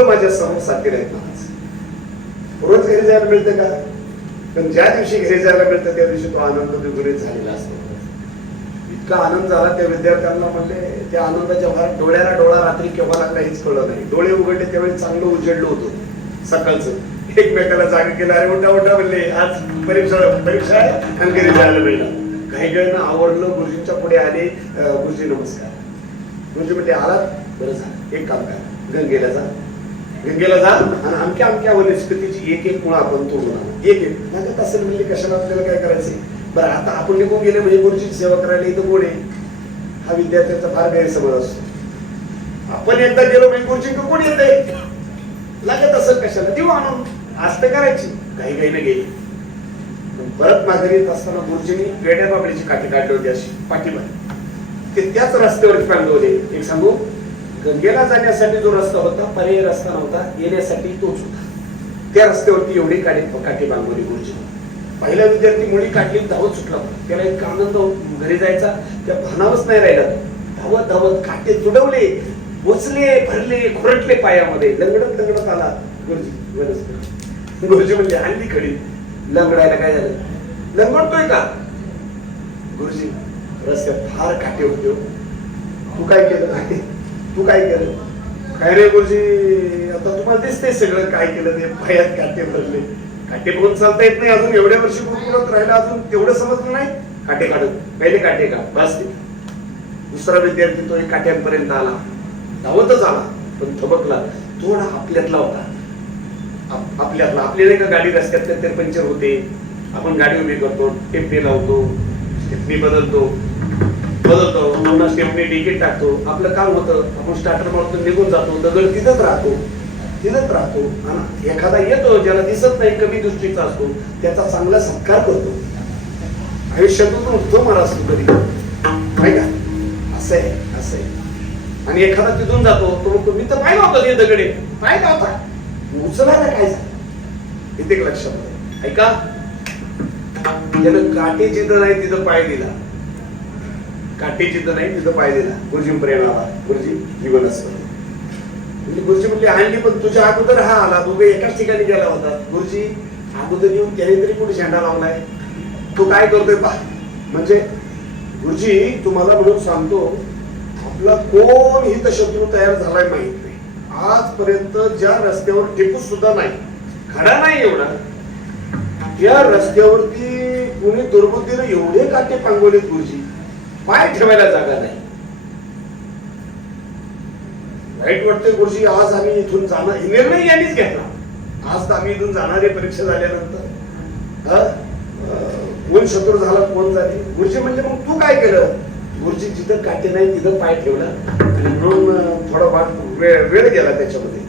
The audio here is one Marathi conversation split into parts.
माझ्यासमोर साथी आहेत रोज घरी जायला मिळतं का? पण ज्या दिवशी घरी जायला मिळतं त्या दिवशी तो आनंद द्विगुणित झालेला असतो. इतका आनंद झाला त्या विद्यार्थ्यांना म्हणले त्या आनंदाच्या भरात डोळ्याला डोळा रात्री केव्हा लागला हेच कळलं नाही. डोळे उघडले त्यावेळी चांगलं उजळलं होतं. सकाळचं. एकमेकाला जागा केलं अरे उठा उठा म्हणले. आज परीक्षा परीक्षा आहे आणि घरी जायला मिळलं. काही जणांना आवडलं गुरुजींच्या पुढे आले गुरुजी नमस्कार. गुरुजी म्हणजे आलात? बरं झालं एक काम करा. गंगेला जा. गंगेला जा आणि अमक्या अमक्या वनस्पतीची एक एक मुळा आपण तोडून एक एक. लागत असेल म्हणजे कशाला आपल्याला काय करायचंय बरं आता आपण निघून गेले म्हणजे गुरुजीची सेवा करायला इथं कोण आहे? हा विद्यार्थ्यांचा फार गैरसमज असतो. आपण एकदा गेलो म्हणजे गुरुजी कोण येते लागत असेल कशाला? देऊ आणून. आज तर करायची. काही काही नाही गेली. परत माघारी येत असताना गुरुजींनी वेड्या बाबडीची काठी काढली होती अशी पाठीमागे. ते त्याच रस्त्यावरती पांडवले एक सांगू? गंगेला जाण्यासाठी जो रस्ता होता पर्यायी रस्ता नव्हता येण्यासाठी तोच होता. त्या रस्त्यावरती एवढी काठी काठी बांगोली गुरुजी पहिला विद्यार्थी मुली काढली धावत सुटला. त्याला इतका आनंद घरी जायचा. त्या भानावच नाही राहिला. धावत धावत काटे तुडवले बोचले भरले खुरटले पायामध्ये. लंगडत लंगडत आला गुरुजी गुरुजी. म्हणजे आणली खडी. लंगडायला काय झालं? लंगडतोय का? गुरुजी रस्त्यात फार काटे होते हो. तू काय केलं? तू काय केलं? काय रे गुरुजी आता तुम्हाला दिसते सगळं काय केलं ते पायात काटे भरले. काटे बघून चालता येत नाही अजून एवढ्या वर्षी गुरुकुलात राहिला अजून तेवढं समजलं नाही? काटे काढत पहिले काटे काढ बस दुसरा विद्यार्थी तो एक काट्यांपर्यंत आला. धावतच आला पण थबकला. थोडा आपल्यातला होता. आप- आपल्यातला. आपल्याला का गाडी रस्त्यात ते पंक्चर होते. आपण गाडी उभी करतो टेपणी लावतो टेपणी बदलतो. बदलतो पुन्हा स्टेपनी तिकीट टाकतो. आपलं काम होतं आपण स्टार्टर मारतो निघून जातो दगड तिथंच राहतो. तिथंच राहतो आणि एखादा येतो ज्याला दिसत नाही कमी दृष्टीचा असतो त्याचा चांगला सत्कार करतो. आयुष्यातून उठतो मला असतो कधी. नाही का? असं आहे असं आहे. आणि एखादा तिथून जातो तो म्हणतो मी तर पाहिला होता ते दगडे. पाहिला होता. उचलायला काय झालं? इथे लक्षात ऐका. ज्याला काठी जिथं नाही तिथं पाय दिला. काठी जिथं नाही तिथं पाय दिला. गुरुजी प्रेरणा गुरुजी जीवन असतं. म्हणजे गुरुजी म्हणले आणली पण तुझ्या अगोदर हा आला. दोघे एकाच ठिकाणी गेला होता. गुरुजी अगोदर येऊन त्याने तरी कुठे झेंडा लावलाय. तू काय करतोय पा म्हणजे गुरुजी तुम्हाला म्हणून सांगतो आपला कोण हित शत्रू तयार झालाय माहीत नाही. आजपर्यंत ज्या रस्त्यावर टिपूस सुद्धा नाही खडा नाही एवढा त्या रस्त्यावरती कुणी दुर्बुद्धीने एवढे काटे पांगवलेत गुरुजी. पाय ठेवायला जागा नाही. वाईट वाटतंय गुरुजी आज आम्ही इथून जाणार हे निर्णय यांनीच घेतला. आज तर आम्ही इथून जाणारे परीक्षा झाल्यानंतर. कोण शत्रू झाला कोण झाले? गुरुजी म्हणजे मग तू काय केलं? गुरुजी जिथं काटे नाही तिथं पाय ठेवला. आणि म्हणून थोडाफार थोडा वाट वेळ वेळ गेला त्याच्यामध्ये.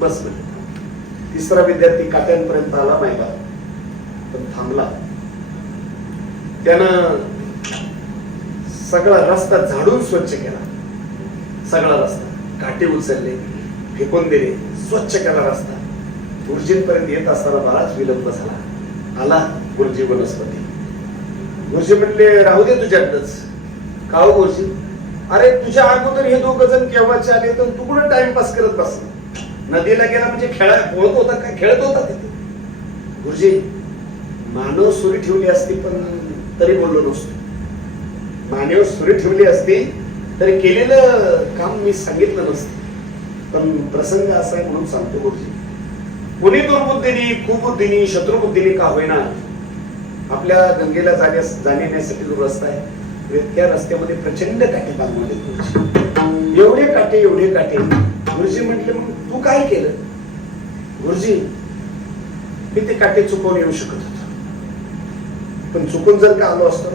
बस म्हणजे तिसरा विद्यार्थी काट्यांपर्यंत आला नाही का पण थांबला. त्यानं सगळा रस्ता झाडून स्वच्छ केला. सगळा रस्ता. काटे उचलले फेकून दिले स्वच्छ केला रस्ता. गुरुजींपर्यंत येत असताना बराच विलंब झाला. आला गुरुजी वनस्पती. गुरुजी म्हणले राहू दे तुझ्यातच का हो गुरुजी अरे तुझ्या अगोदर हे दोघ जण केव्हाचे आले तर तू कुठं टाइमपास करत बस नदीला गेला म्हणजे खेळा बोलत होता का? खेळत होता तिथे. गुरुजी मानव सुरी ठेवली असती पण तरी बोललो नसतो. मानेवर सुरी ठेवली असती तर केलेलं काम मी सांगितलं नसतं. पण प्रसंग असा आहे म्हणून सांगतो गुरुजी. कुणी दुर्बुद्धीने कुबुद्धीने शत्रुबुद्धीने का होईना आपल्या गंगेला जाण्यास जाण्यासाठी जो रस्ता आहे त्या रस्त्यामध्ये प्रचंड काटे बांधवले एवढे काटे एवढे काटे. गुरुजी म्हटले मग तू काय केलं? गुरुजी मी ते काटे चुकवून येऊ शकत होतो. पण चुकून जर का आलो असतो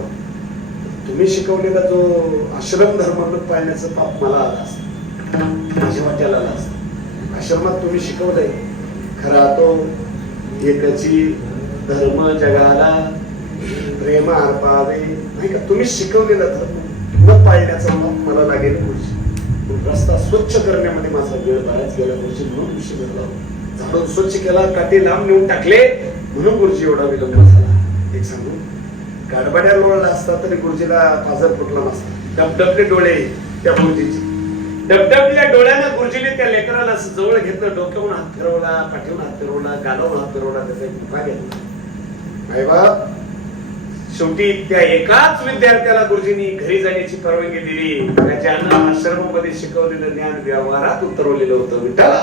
तुम्ही शिकवलेला तो आश्रम धर्म पाळण्याचं पाप मला आला असतं? माझ्या वाट्याला आलं असतं. आश्रमात तुम्ही शिकवलंय. खरा तो एकची धर्म जगाला प्रेम अर्पावे. नाही का? तुम्ही शिकवलेला धर्म न पाळण्याचा पाप मला लागेल गुरुजी रस्ता स्वच्छ करण्यामध्ये माझा वेळ बराच गेला गुरुजी म्हणून विषय घडला झाडून स्वच्छ केला काटे लांब नेऊन टाकले. म्हणून गुरुजी एवढा विलंब झाला. एक सांगू? गडबड्या लोळला असतात तरी गुरुजीला पाजर फुटला नसता. डबडबले डोळे त्या गुरुजीचे. डबडबल्या डोळ्यानं गुरुजीने त्या लेकराला जवळ घेतलं डोक्यावरून हात फिरवला पाठीवर हात फिरवला गालावर हात फिरवला त्याचा एक घेतला. मायबाप शेवटी त्या एकाच विद्यार्थ्याला गुरुजींनी घरी जाण्याची परवानगी दिली. त्याच्यानं आश्रमामध्ये शिकवलेलं ज्ञान व्यवहारात उतरवलेलं होतं विठ्ठल.